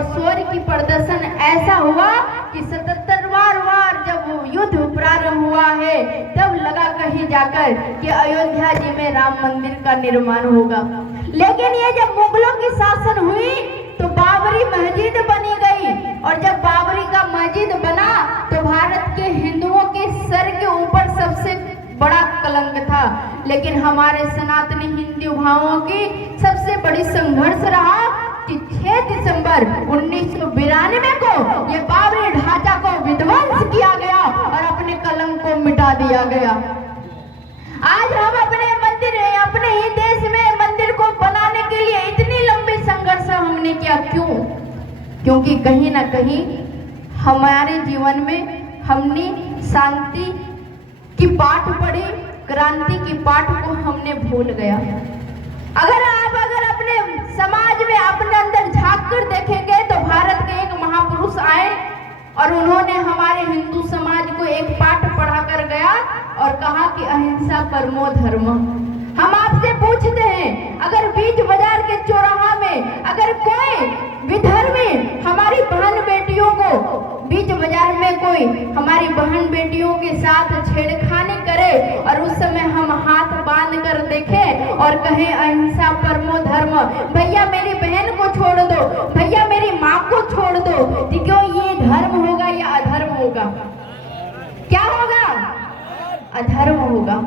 और शौर्य की प्रदर्शन ऐसा हुआ कि 77वां वार जब युद्ध प्रारंभ हुआ है तब लगा कहीं जाकर कि अयोध्या जी में राम मंदिर का निर्माण होगा। लेकिन ये जब मुगलों की शासन हुई तो बाबरी मस्जिद बनी गई, और जब बाबरी का मस्जिद बना तो भारत के हिंदुओं के सर के ऊपर सबसे बड़ा कलंक था। लेकिन हमारे सनातनी हिंदू भाइयों की सबसे बड़ी संघर्ष रहा कि 6 दिसंबर 1992 को ये बाबरी ढांचा को विध्वंस किया गया और अपने कलंक को मिटा दिया गया। आज हम अपने मंदिर अपने ही देश में मंदिर को बनाने के लिए इतनी लंबी संघर्ष हमने किया, क्यों? क्योंकि कहीं ना कहीं हमारे जीवन में हमने शांति की पाठ पढ़ी, क्रांति की पाठ को हमने भूल गया। अगर अपने समाज में अपने अंदर झांक कर देखेंगे तो भारत के एक महापुरुष आए और उन्होंने हमारे हिंदू समाज को एक पाठ पढ़ा कर गया और कहा कि अहिंसा परमो धर्म। हम आपसे पूछते हैं, अगर बीच बाजार के चौराहा में अगर कोई विधर्मी हमारी बहन बेटियों को बीच बाजार में कोई हमारी बहन बेटियों के साथ छेड़खानी करे और उस समय हम हाथ बांध कर देखें और कहें अहिंसा परमो धर्म, भैया मेरी बहन को छोड़ दो, भैया मेरी माँ को छोड़ दो, तो क्यों ये धर्म होगा या अधर्म होगा? क्या होगा? अधर्म होगा।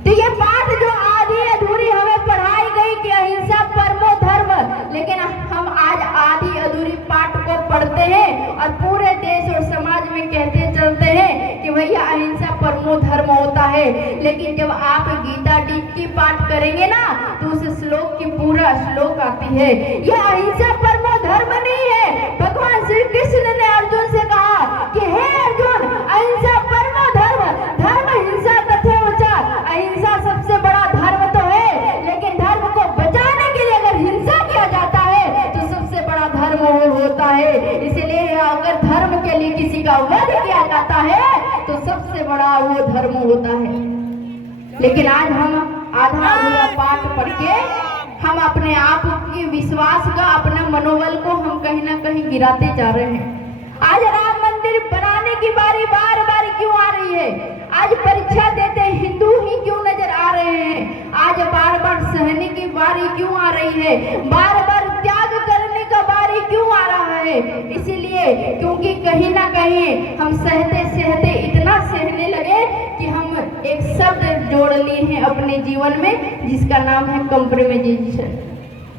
तो ये बात जो आधी अधूरी हमें पढ़ाई गई कि अहिंसा परमो धर्म, लेकिन हम आज आधी अधूरी पाठ को पढ़ते हैं और पूरे देश और समाज में कहते चलते हैं कि भैया अहिंसा परमो धर्म होता है। लेकिन जब आप गीता की पाठ करेंगे ना तो उस श्लोक की पूरा श्लोक आती है, यह अहिंसा परमो धर्म नहीं है। भगवान श्री कृष्ण ने अर्जुन से कहा कि हे अर्जुन, अहिंसा परमो धर्म, धर्म हिंसा तथैव च, अहिंसा सबसे बड़ा धर्म तो है, लेकिन धर्म को बचाने के लिए अगर हिंसा किया जाता है तो सबसे बड़ा धर्म वो होता है। इसलिए अगर धर्म के लिए किसी का वध किया जाता है तो सबसे बड़ा वो धर्म होता है। लेकिन आज हम आधा अधूरा पाठ पढ़ के हम अपने आप के विश्वास का, अपना मनोबल को हम कहीं ना कहीं गिराते जा रहे हैं। आज राम मंदिर बनाने की बारी बार बार क्यों आ रही है? आज परीक्षा देते हिंदू ही क्यों नजर आ रहे हैं? आज बार बार सहने की बारी क्यों आ रही है? बार बार त्याग करने का बारी क्यों आ रहा है? इसीलिए क्योंकि कहीं ना कहीं हम सहते सहते इतना सहने लगे कि हम एक शब्द जोड़ लिए हैं अपने जीवन में, जिसका नाम है कॉम्प्रोमाइजेशन।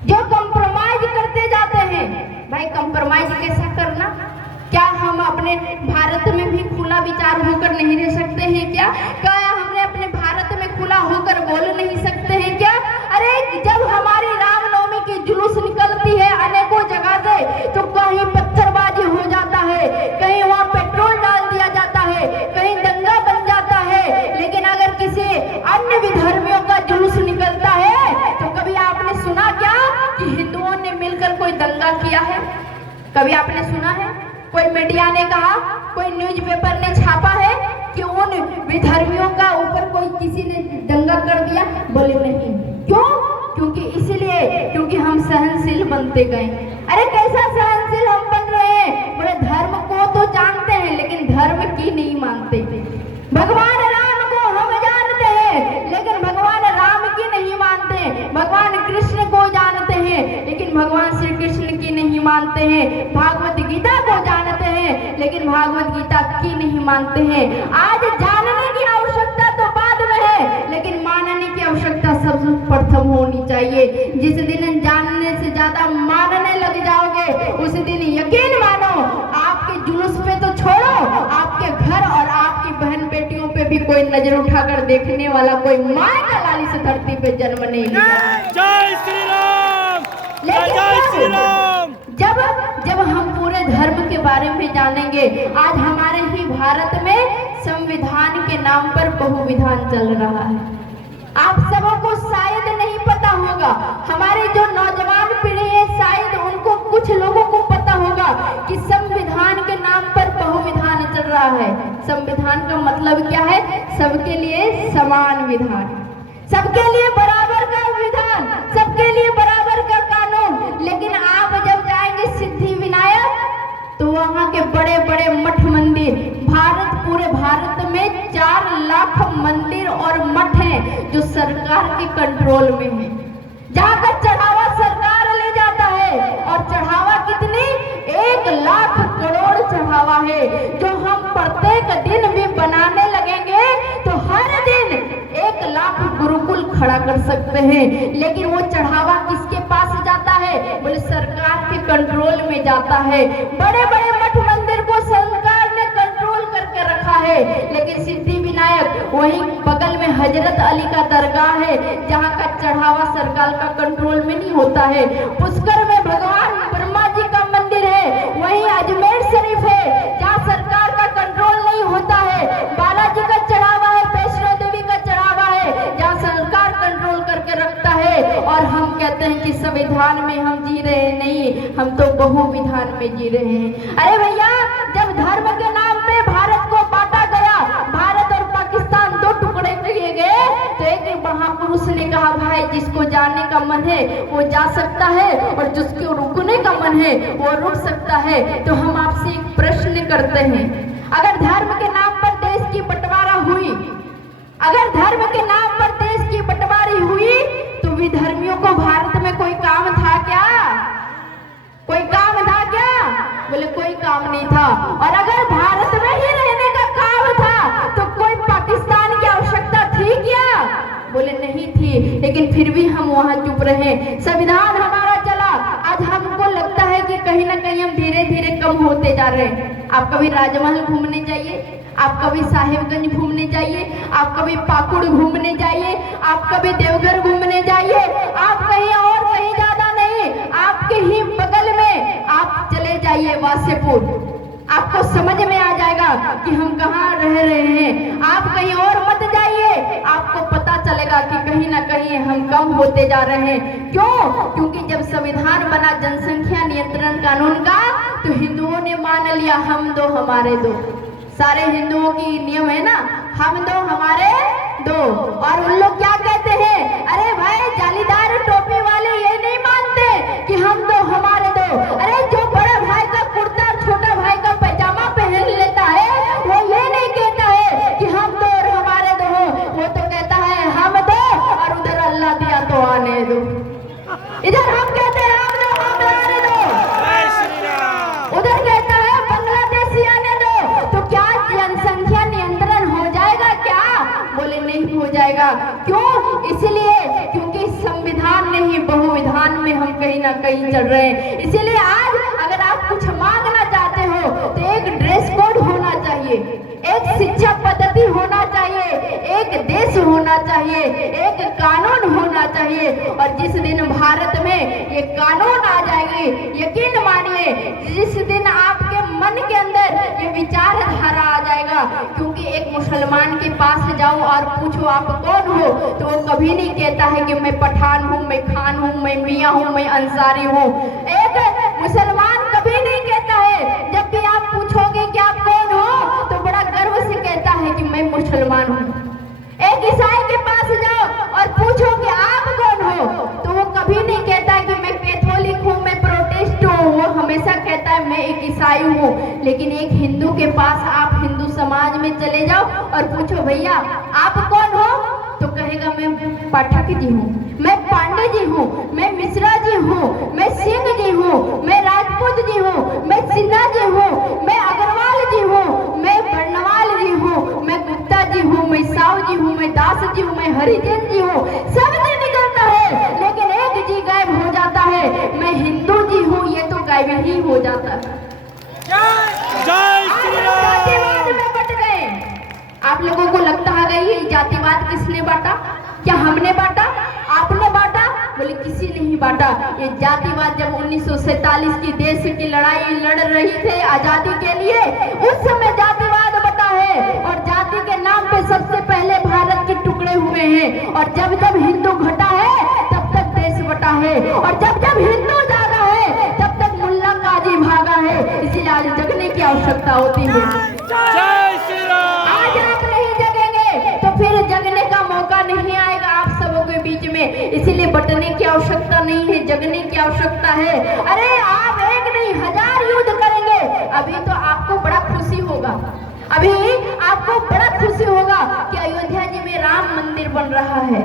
जो कॉम्प्रोमाइज करते जाते हैं, भाई कॉम्प्रोमाइज कैसा करना? क्या हम अपने भारत में भी खुला विचार होकर नहीं रह सकते हैं क्या? क्या हमने अपने भारत में खुला होकर बोल नहीं सकते हैं क्या? अरे जब हमारी रामनवमी की जुलूस निकलती है अनेकों जगह से तो कहीं पत्थरबाजी हो जाता है, कहीं वहाँ पेट्रोल डाल दिया जाता है, कहीं दंगा बन जाता है। लेकिन अगर किसी अन्य विधर्मियों का जुलूस निकलता है तो कभी आपने सुना क्या कि हिंदुओं ने मिलकर कोई दंगा किया है? कभी आपने सुना है? कोई मीडिया ने कहा, कोई न्यूज़पेपर ने छापा है कि उन विधर्मियों का ऊपर कोई किसी ने दंगा कर दिया? बोले नहीं। क्यों? क्योंकि इसलिए क्योंकि हम सहनशील बनते गए। अरे कैसा सहनशील हम बन रहे हैं? बोले धर्म को तो जानते हैं लेकिन धर्म की नहीं मानते। भगवान राम को हम जानते हैं लेकिन भगवान राम की नहीं मानते। भगवान कृष्ण को जानते हैं लेकिन भगवान श्री कृष्ण की नहीं मानते हैं। भागवत गीता को जानते हैं लेकिन भागवत गीता की नहीं मानते हैं। आज जानने की आवश्यकता तो बाद में है, लेकिन मानने की आवश्यकता सर्वप्रथम होनी चाहिए। जिस दिन जानने से ज्यादा मानने लग जाओगे उस दिन यकीन मानो आपके जुलूस पे तो छोड़ो, आपके घर और आपकी बहन बेटियों पे भी कोई नजर उठाकर देखने वाला, कोई माँ का लालिश धरती पे जन्म नहीं लिया। जय श्री राम, जय श्री राम। जब हम पूरे धर्म के बारे में जानेंगे, आज हमारे ही भारत में संविधान के नाम पर बहुविधान चल रहा है। आप सबों को शायद नहीं पता होगा, हमारे जो नौजवान पीढ़ी है शायद उनको कुछ लोगों को पता होगा कि संविधान के नाम पर बहुविधान चल रहा है। संविधान का मतलब क्या है? सबके लिए समान विधान, सबके लिए बराबर का विधान, सबके लिए बराबर का कानून। लेकिन आप जब जाएंगे सिद्धि विनायक बड़े बड़े मठ मंदिर, पूरे भारत में 4 लाख मंदिर और मठ हैं जो सरकार के कंट्रोल में है, जहाँ का चढ़ावा सरकार ले जाता है। और चढ़ावा कितनी? 1 लाख करोड़ चढ़ावा है, जो हम प्रत्येक दिन भी बनाने लगेंगे तो हर दिन 1 लाख गुरुकुल खड़ा कर सकते हैं। लेकिन वो चढ़ावा किसके पास जाता है? बोले सरकार के कंट्रोल में जाता है। बड़े बड़े मठ मंदिर को सरकार ने कंट्रोल करके रखा है, लेकिन सिद्धि विनायक वहीं बगल में हजरत अली का दरगाह है, जहाँ का चढ़ावा सरकार का कंट्रोल में नहीं होता है। पुष्कर में भगवान ब्रह्मा जी का मंदिर है, वहीं अजमेर शरीफ है, जहाँ सरकार का कंट्रोल नहीं होता है। बालाजी का चढ़ावा है, वैष्णो देवी का चढ़ावा है, जहाँ सरकार कंट्रोल करके रखता है। और हम कहते हैं कि संविधान में हम जी रहे हैं, नहीं, हम तो बहुविधान में जी रहे हैं। अरे भैया, जब धर्म के नाम पे भारत को बांटा गया, भारत और पाकिस्तान 2 टुकड़े किए गए, तो एक महापुरुष ने कहा भाई जिसको जाने का मन है वो जा सकता है, और जिसको रुकने का मन है वो रुक सकता है। तो हम आपसे एक प्रश्न करते हैं, अगर धर्म के नाम पर देश की बंटवारा हुई, अगर धर्म के नाम पर देश की बंटवारी हुई, तो विधर्मियों को भारत में कोई काम था क्या? कोई काम था क्या? बोले कोई काम नहीं था। और अगर भारत में ही रहने का काम था तो कोई पाकिस्तान की आवश्यकता थी क्या? बोले नहीं थी, लेकिन फिर भी हम वहां चुप रहे। संविधान हमारा चला, आज हमको लगता है कि कहीं ना कहीं हम धीरे धीरे कम होते जा रहे हैं। आप कभी राजमहल घूमने जाइए, आप कभी साहिबगंज घूमने जाइए, आप कभी पाकुड़ घूमने जाइए, आप कभी देवघर घूमने जाइए, आप कहीं और कहीं ज्यादा नहीं, आपके ही बगल में आप चले जाइए वासेपुर, आपको समझ में आ जाएगा कि हम कहाँ रह रहे हैं। आप कहीं और मत जाइए, आपको पता चलेगा कि कहीं ना कहीं हम कम होते जा रहे हैं। क्यों? क्योंकि जब संविधान बना जनसंख्या नियंत्रण कानून का, तो हिंदुओं ने मान लिया हम 2 हमारे 2। सारे हिंदुओं की नियम है ना, हम 2 हमारे 2। और उन लोग क्या कहते हैं? अरे भाई जालीदार टोपी वाले ये नहीं मानते कि हम 2 हमारे 2। अरे जो बड़ा भाई का कुर्ता और छोटा भाई का पैजामा पहन लेता है, वो ये नहीं कहता है कि हम 2 और हमारे 2 हो, वो तो कहता है हम 2 और उधर अल्लाह दिया तो आने दो। इधर हम कहते हैं हम 2 हमारे 2, उधर कहता है बांग्लादेशी आने दो। तो क्या जनसंख्या नियंत्रण हो जाएगा क्या? बोले नहीं हो जाएगा। क्यों? इसलिए क्योंकि संविधान नहीं बहुविधान में हम कहीं ना कहीं चल रहे हैं। इसीलिए आज अगर आप कुछ मांगना चाहते हो तो एक ड्रेस कोड होना चाहिए, एक शिक्षा पद्धति होना चाहिए, एक देश होना चाहिए, एक कानून होना चाहिए। और जिस दिन भारत में ये कानून आ जाएंगे, यकीन मानिए जिस दिन आपके मन के अंदर ये विचारधारा आ जाएगा, क्योंकि एक मुसलमान के पास जाओ और पूछो आप कौन हो, तो वो कभी नहीं कहता है कि मैं पठान हूँ, मैं खान हूँ, मैं मियाँ हूँ, मैं अंसारी हूँ। एक मुसलमान कभी नहीं कहता है। जब भी आप पूछोगे कि आप कौन हो, तो बड़ा गर्व से कहता है कि मैं मुसलमान हूँ। एक ईसाई के पास जाओ और पूछो कि आप कौन हो, तो वो कभी नहीं कहता कि मैं कैथोलिक हूँ, मैं प्रोटेस्ट हूँ, वो हमेशा कहता है मैं एक ईसाई हूँ। लेकिन एक हिंदू के पास आप हिंदू समाज में चले जाओ और पूछो भैया आप कौन हो, तो कहेगा मैं पाठक जी हूँ, मैं पांडे जी हूँ, मैं मिश्रा जी हूँ, मैं सिंह जी हूँ, मैं राजपूत जी हूँ, मैं सिन्हा जी हूँ, मैं अग्रवाल जी हूँ, मैं बर्णवाल जी हूँ, मैं गुप्ता जी हूँ, मैं साव जी हूँ, मैं दास जी हूँ, मैं हरिजन जी हूँ। सब दिन निकलता है, लेकिन एक जी गायब हो जाता है, मैं हिंदू जी हूँ, ये तो गायब ही हो जाता है। जय श्री राम। जातिवाद में बट गए। आप लोगों को लगता है ये जातिवाद किसने बांटा? क्या हमने बांटा? आपने बांटा? बोले किसी ने ही बांटा। ये जातिवाद जब 1947 की देश की लड़ाई लड़ रही थे आजादी के लिए, उस समय जातिवाद बटा है। और जाति के नाम पे सबसे पहले भारत के टुकड़े हुए हैं। और जब जब हिंदू घटा है तब तक देश बटा है, और जब जब हिंदू ज्यादा है तब तक मुल्ला काजी भागा है। इसीलिए आज जगने की आवश्यकता होती है। जय श्री राम। आज आप नहीं जगेंगे तो फिर जगने का मौका नहीं आएगा आप सबों के बीच में। इसीलिए बटने की आवश्यकता नहीं है, जगने की आवश्यकता है। अरे आप एक नहीं 1000 युद्ध करेंगे, अभी तो आपको में राम मंदिर बन रहा है।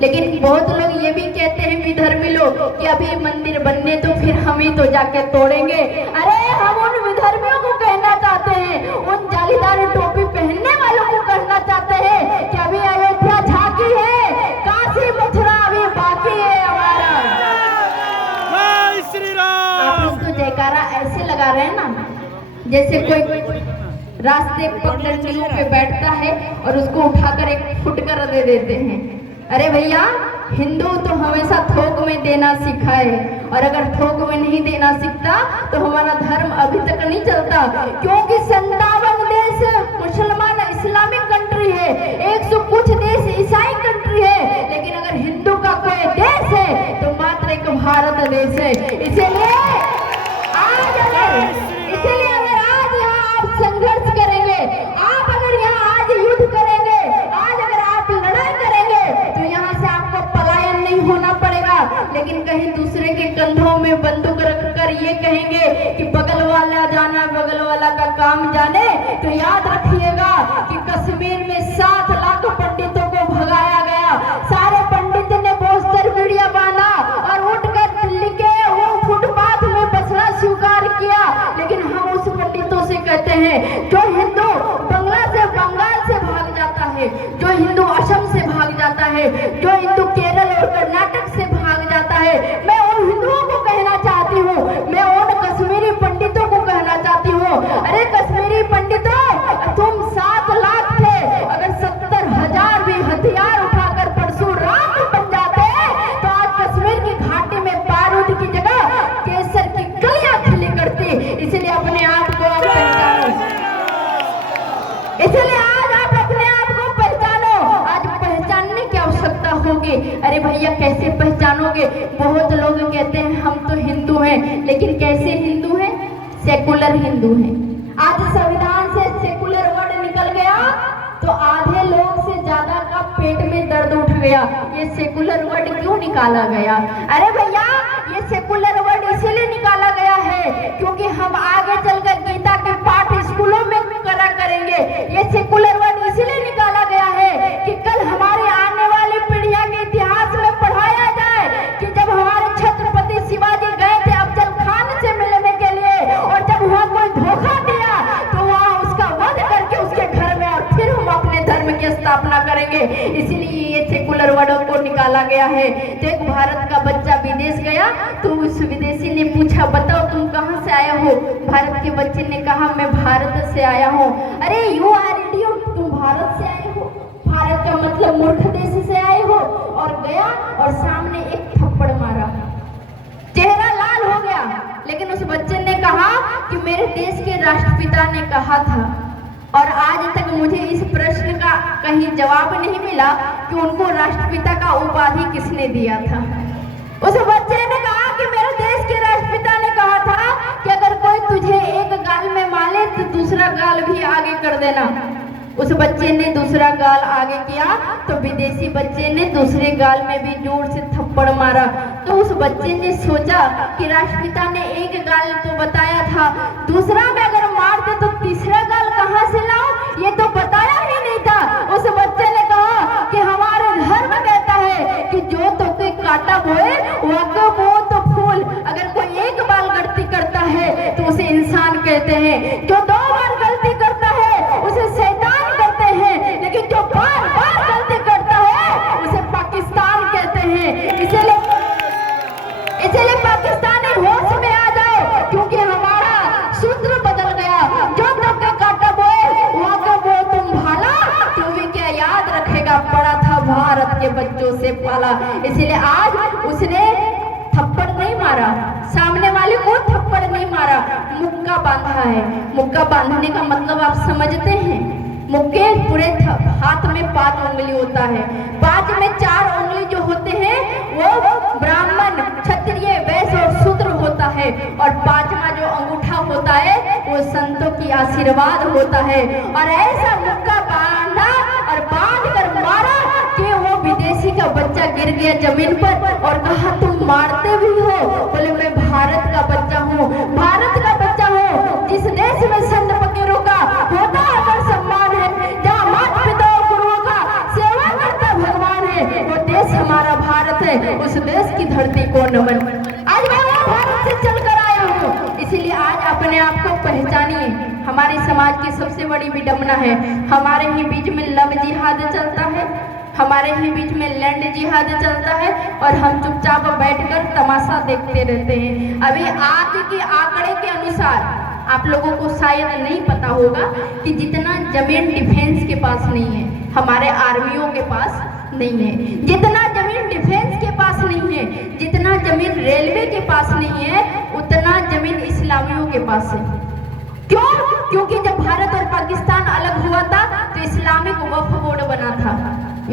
लेकिन बहुत लोग ये भी कहते हैं विधर्मी लोग कि अभी मंदिर बनने तो फिर हम ही तो जाके तोड़ेंगे। अरे हम उन विधर्मियों को कहना चाहते हैं, उन जालीदार टोपी पहनने वालों को कहना चाहते हैं कि अभी अयोध्या झांकी है, काशी मथुरा अभी बाकी है हमारा। जय श्री राम। आप इसको जयकारा ऐसे लगा रहे हैं ना जैसे कोई रास्ते पगडंडियों पे बैठता है और उसको उठाकर एक फुटकर दे देते हैं। अरे भैया, हिंदू तो हमेशा थोक में देना सीखा है, और अगर थोक में नहीं देना सीखता तो हमारा धर्म अभी तक नहीं चलता, क्योंकि 57 देश मुसलमान इस्लामिक कंट्री है, 100 कुछ देश ईसाई कंट्री है, लेकिन अगर हिंदू का कोई देश है तो मात्र एक भारत देश है। इसीलिए अगर आज यहाँ आप संघर्ष करेंगे, आप अगर यहाँ आज युद्ध करेंगे, आज अगर आप लड़ाई करेंगे तो यहाँ से आपको पलायन नहीं होना पड़ेगा, लेकिन कहीं दूसरे के कंधों में बंदूक रखकर ये कहेंगे कि बगल वाला जाना बगल वाला का काम जाने। तो याद रखिएगा कि कश्मीर में 7 लाख पंडितों को भगाया गया, सारे पंडित ने बोस्तर मीडिया बांधा और उठकर दिल्ली के वो फुटपाथ में बसना स्वीकार किया। लेकिन हम उस पंडितों से कहते हैं जो हिंदू बंगाल से भाग जाता है, जो हिंदू असम से भाग जाता है, जो हिंदू केरल और कर्नाटक से भाग जाता है, मैं उन हिंदुओं को कहना चाहती हूँ, मैं उन कश्मीरी पंडितों को कहना चाहती हूँ, अरे कश्मीरी पंडितों, तुम 7 लाख थे, अगर 70,000 भी हथियार उठाकर परशुराम बन जाते तो आज कश्मीर की घाटी में बारूद की जगह केसर की कलियां खिली करती। इसलिए अपने आप को आप पहचानो, इसलिए आज आप अपने आप को पहचानो। आज पहचानने की आवश्यकता होगी। अरे भैया, कैसे पहचानोगे? बहुत लोग कहते हैं हम तो हिंदू हैं, लेकिन कैसे हिंदू हैं? सेकुलर हिंदू हैं। आज संविधान से सेकुलर वर्ड निकल गया तो आधे लोग से ज्यादा का पेट में दर्द उठ गया। ये सेकुलर वर्ड क्यों निकाला गया? अरे भैया, ये सेकुलर वर्ड इसीलिए निकाला गया है क्योंकि हम आगे चलकर गीता के पाठ स्कूलों में करा करेंगे। ये सेकुलर वर्ड इसीलिए निकाला गया है कि कल हमारे आने वाली पीढ़ियां के इतिहास में पढ़ाया जाए कि जब हमारे छत्रपति शिवाजी गए थे अफजल खान से मिलने के लिए, और जब वहाँ कोई धोखा दिया तो वहाँ उसका वध करके उसके घर में और फिर हम अपने धर्म की स्थापना करेंगे। इसीलिए ये सेकुलर वर्डों को निकाला गया है। तो एक भारत का बच्चा विदेश गया तो उस विदेशी ने पूछा, बताओ तुम कहाँ से आए हो? भारत के बच्चे ने कहा, मैं भारत से आया हूँ। अरे यू आर इडियट, तुम भारत से आए हो? भारत का मतलब मूर्ख देश से आए हो? और गया और सामने एक थप्पड़ मारा, चेहरा लाल हो गया। लेकिन उस बच्चे ने कहा कि मेरे देश के राष्ट्रपिता ने कहा था, और आज तक मुझे इस प्रश्न का कहीं जवाब नहीं मिला कि उनको राष्ट्रपिता का उपाधि किसने दिया था। उस बच्चे ने कहा कि मेरे देश के राष्ट्रपिता ने कहा था कि अगर कोई तुझे एक गाल में मारे तो दूसरा गाल भी आगे कर देना। उस बच्चे ने दूसरा गाल आगे किया तो विदेशी बच्चे ने दूसरे गाल में भी जोर से थप्पड़ मारा। तो उस बच्चे ने सोचा कि राष्ट्रपिता ने एक गाल तो बताया था, दूसरा में अगर मारते तो तीसरा गाल कहाँ से लाऊं, ये तो बताया ही नहीं था। उस बच्चे ने कहा कि हमारे धर्म कहता है कि जो तो कोई कांटा बोए वह बो तो फूल। अगर कोई एक बार गलती करता है तो उसे इंसान कहते हैं, जो 2 बार गलती करता है उसे शैतान कहते हैं, लेकिन जो बार बार गलती करता है उसे पाकिस्तान कहते हैं। इसलिए पाकिस्तानी होश में आ जाओ, क्योंकि हमारा सूत्र बदल गया। जो तुमने काटा बोए वहाँ का वो तुम भाला, तू भी क्या याद रखेगा, पड़ा था भारत के बच्चों से पाला। इसलिए आज उसने थप्पड़ नहीं मारा, सामने वाले को थप्पड़ नहीं मारा, मुक्का बांधा है। मुक्का बांधने का मतलब आप समझते हैं? मुक्के पूरे हाथ में 5 उंगली होता है, 5 में 4 उंगली जो होते हैं वो ब्राह्मण, क्षत्रिय, वैश्य और शूद्र होता है, और 5वां जो अंगूठा होता है वो संतों की आशीर्वाद होता है। और ऐसा मुक्का बांधा और बांध कर मारा कि वो विदेशी का बच्चा गिर गया जमीन पर और कहा, तुम मारते भी हो? बोले, मैं भारत का बच्चा हूँ, भारत का बच्चा हूँ। जिस देश में संत फकीरों का होता अगर सम्मान है, जहाँ माता पिता और गुरुओं का सेवा से उस देश की धरती को नमन। आज मैं भारत से चलकर आया हूँ, इसीलिए आज अपने आप को पहचानिए। हमारे समाज की सबसे बड़ी विडंबना है, हमारे ही बीच में लव जिहाद चलता है, हमारे ही बीच में लैंड जिहाद चलता है और हम चुपचाप बैठकर तमाशा देखते रहते हैं। अभी आज के आंकड़े के अनुसार आप लोगों को शायद नहीं पता होगा कि जितना जमीन डिफेंस के पास नहीं है, हमारे आर्मियों के पास नहीं है, जितना जमीन डिफेंस के पास नहीं है, जितना जमीन रेलवे के पास नहीं है, उतना जमीन इस्लामियों के पास है। क्यों? क्योंकि जब भारत और पाकिस्तान अलग हुआ था तो इस्लामिक वक्फ बोर्ड बना था।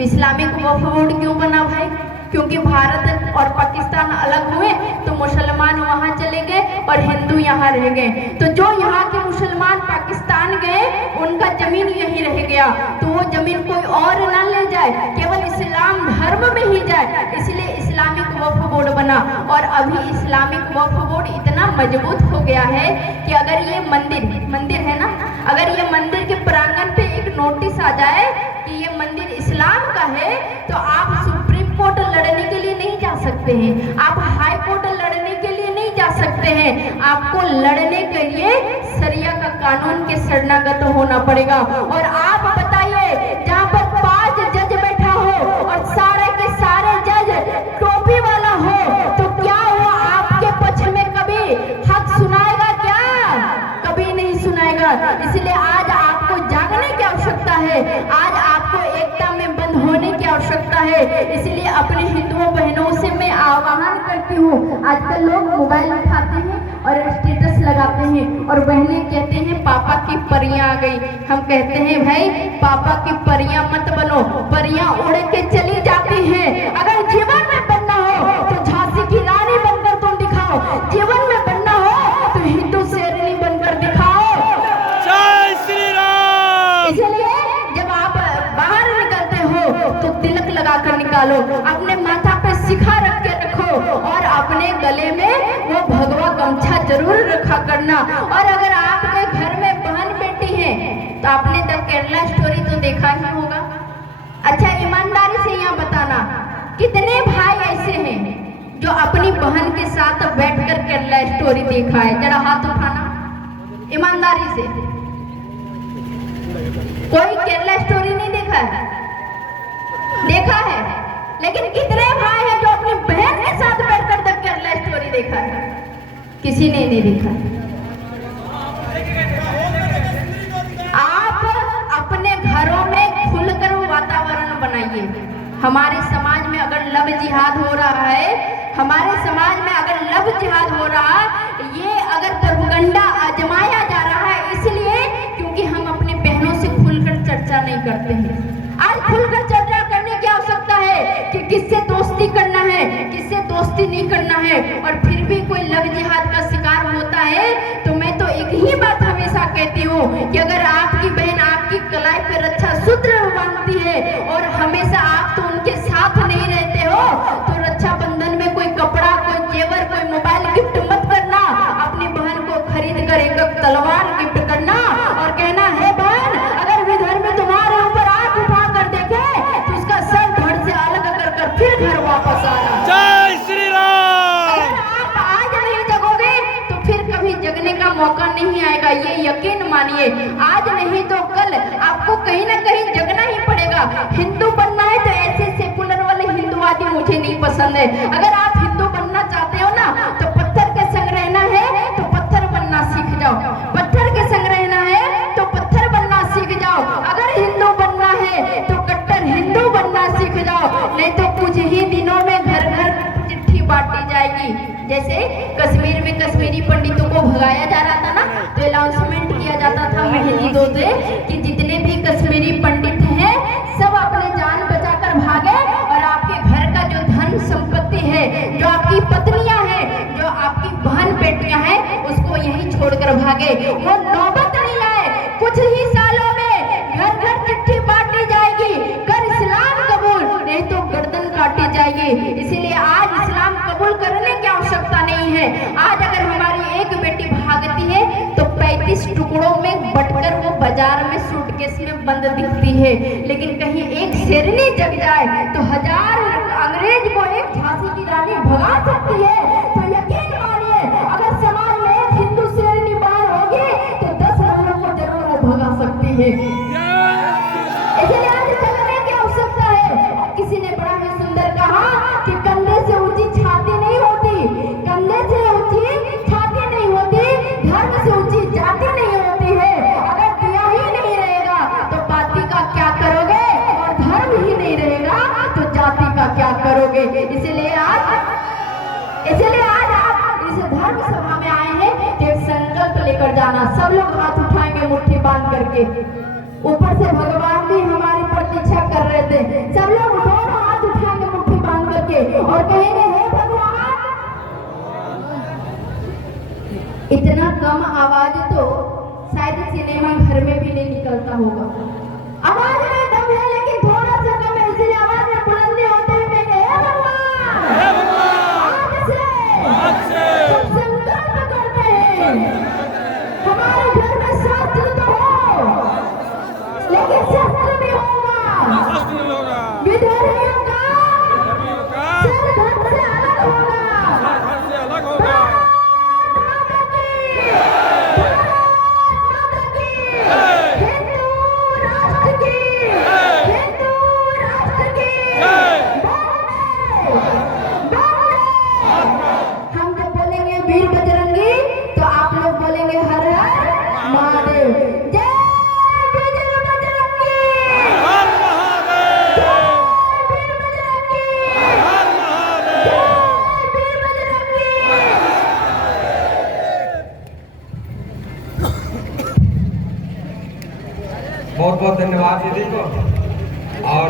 इस्लामिक वक्फ बोर्ड क्यों बना भाई? क्योंकि भारत और पाकिस्तान अलग हुए तो मुसलमान वहां चले गए और हिंदू यहाँ रह गए। तो जो यहाँ के मुसलमान पाकिस्तान गए उनका जमीन यहीं रह गया, तो वो जमीन कोई और ना ले जाए, केवल इस्लाम धर्म में ही जाए, इसलिए इस्लामिक वक्फ बोर्ड बना। और अभी इस्लामिक वक्फ बोर्ड इतना मजबूत हो गया है कि अगर ये मंदिर है ना, अगर ये मंदिर के प्रांगण पे एक नोटिस आ जाए कि ये मंदिर इस्लाम का है तो आप सुप्रीम कोर्ट लड़ने के लिए नहीं जा सकते हैं, आप हाई कोर्ट लड़ने के लिए नहीं जा सकते हैं, आपको लड़ने के लिए शरिया का कानून के शरणागत होना पड़ेगा। और आप बताइए, जहाँ पर 5 जज बैठा हो और सारे के सारे जज टोपी वाला हो तो क्या वो आपके पक्ष में कभी हक सुनाएगा? क्या कभी नहीं सुनाएगा। इसलिए आज आपको जागने की आवश्यकता है, आज आपको एकता में बंद होने की आवश्यकता है। इसलिए अपने हिंदुओं बहनों से मैं आह्वान करती हूँ, आजकल लोग मोबाइल उठाते हैं और स्टेटस लगाते हैं और बहनें कहते हैं पापा की परियां आ गई। हम कहते हैं भाई पापा की परियां मत बनो, परियां उड़ के चली जाती हैं। अगर जीवन में बनना हो तो झांसी की रानी बनकर तुम दिखाओ, जीवन में बनना हो तो हिंदू शेरनी बनकर दिखाओ। जय श्री राम। इसलिए जब आप बाहर निकलते हो तो तिलक लगाकर निकालो, अपने माथा पे शिखा रख के रखो और अपने गले में वो भगवा गमछा जरूर रखा करना। और अगर आपके घर में बहन बेटी है तो आपने द केरला स्टोरी तो देखा ही होगा। अच्छा, ईमानदारी से यहाँ बताना, कितने भाई ऐसे हैं जो अपनी बहन के साथ बैठकर केरला स्टोरी देखा है? जरा हाथ उठाना ईमानदारी से। कोई केरला स्टोरी नहीं देखा है? देखा है, लेकिन कितने भाई हैं जो अपनी बहन के साथ बैठकर द केरला स्टोरी देखा है? किसी ने नहीं देखा। आप अपने घरों में खुलकर वातावरण बनाइए। हमारे समाज में अगर लव जिहाद हो रहा है, हमारे समाज में अगर लव जिहाद हो रहा है, ये अगर प्रोपेगेंडा आजमाया जा रहा है इसलिए क्योंकि हम अपने बहनों से खुलकर चर्चा नहीं करते हैं। आज खुलकर चर्चा करने की आवश्यकता है कि किससे दोस्ती करना है, किससे दोस्ती नहीं करना है। और फिर भी कोई लव जिहाद का शिकार होता है तो मैं तो एक ही बात हमेशा कहती हूँ कि अगर आपकी बहन आपकी कलाई पर रक्षा सूत्र बांधती है और हमेशा आप तो उनके साथ नहीं रहते हो तो रक्षाबंधन में कोई कपड़ा, कोई जेवर, कोई मोबाइल गिफ्ट मत करना। अपनी बहन को खरीद कर एक तलवार गिफ्ट करना और कहना है बहन, अगर विधर्म में तुम्हारे ऊपर आंख उठा कर देखे तो उसका सर धड़ से अलग कर फिर घर वापस आना। जय श्री राम। अगर आप आज नहीं जगोगे तो फिर कभी जगने का मौका नहीं आएगा, ये यकीन मानिए। आज नहीं तो कल आपको कहीं ना कहीं जगना ही पड़ेगा। हिंदू बनना है तो ऐसे सेकुलर वाले हिंदुवादी मुझे नहीं पसंद है। अगर आप हिंदू बनना चाहते हो ना तो पत्थर के संग रहना है तो पत्थर बनना सीख जाओ, पत्थर के संग रहना है तो पत्थर बनना सीख जाओ। अगर हिंदू बनना है तो कट्टर हिंदू बनना सीख जाओ, नहीं तो कुछ ही दिनों में घर घर चिट्ठी बांटी जाएगी। जैसे कश्मीर में कश्मीरी पंडितों को भगाया जा रहा था ना, तो अनाउंसमेंट किया जाता था मेहंदी दोते कि जितने भी कश्मीरी पंडित हैं सब अपने जान बचाकर भागे और आपके घर का जो धन संपत्ति है, जो आपकी पत्नियां हैं, जो आपकी बहन बेटियां हैं, उसको यहीं छोड़कर भागे। वो नौबत नहीं आए, कुछ ही सालों में घर घर चिट्ठी बांटी जाएगी, कर इस्लाम कबूल, नहीं तो गर्दन काटी जाएगी। इसीलिए आज इस्लाम कबूल करने की आवश्यकता नहीं है। आज अगर हमारी एक बेटी भागती है तो 35 टुकड़ों में बटकर वो बाजार में सूटकेस में बंद दिखती है, लेकिन कहीं एक शेरनी जग जाए तो 1000 अंग्रेज को एक झांसी की रानी भगा सकती है, तो यकीन मानिए अगर समाज में एक हिंदू शेरनी बाहर होगी तो 10 लोगों को जरूर वो भगा सकती है। इसलिए आज चलने की आवश्यकता है। किसी ने बड़ा ही सुंदर कहा कि कंधे से ऊंची छाती नहीं होती, कंधे से ऊंची छाती नहीं होती, धर्म से ऊंची जाति नहीं होती है। अगर दिया ही नहीं रहेगा तो बाती का क्या करोगे, और धर्म ही नहीं रहेगा तो जाति का क्या करोगे। इसीलिए आज आप इस धर्म सभा में आए हैं कि एक संकल्प लेकर जाना। सब लोग हाथ उठाएंगे मुट्ठी बांध करके, ऊपर से भगवान भी हमारी प्रतीक्षा कर रहे थे। सब लोग दोनों हाथ उठाएंगे मुट्ठी बांध करके और कहेंगे हे भगवान। इतना कम आवाज तो शायद सिनेमा घर में भी नहीं निकलता होगा। आवाज में दम है लेकिन थोड़ा सा कम है, इसलिए आवाज में बुलंदी होते हैं कहेंगे हे भगवान। आज से सब संकल्प करते हैं। हमारे घर में शास्त्र तो हो लेकिन शस्त्र भी होगा, विधर्मियों का सर धर्म से अलग होगा। माता की, हिंदू राष्ट्र की, हिंदू राष्ट्र की। हम जब बोलेंगे वीर बजरंगी तो आप लोग बोलेंगे हर हर महादेव। जय वीर बजरंगी, हर महादेव, वीर बजरंगी, हर महादेव। वीर बजरंगी। बहुत बहुत धन्यवाद दीदी को। और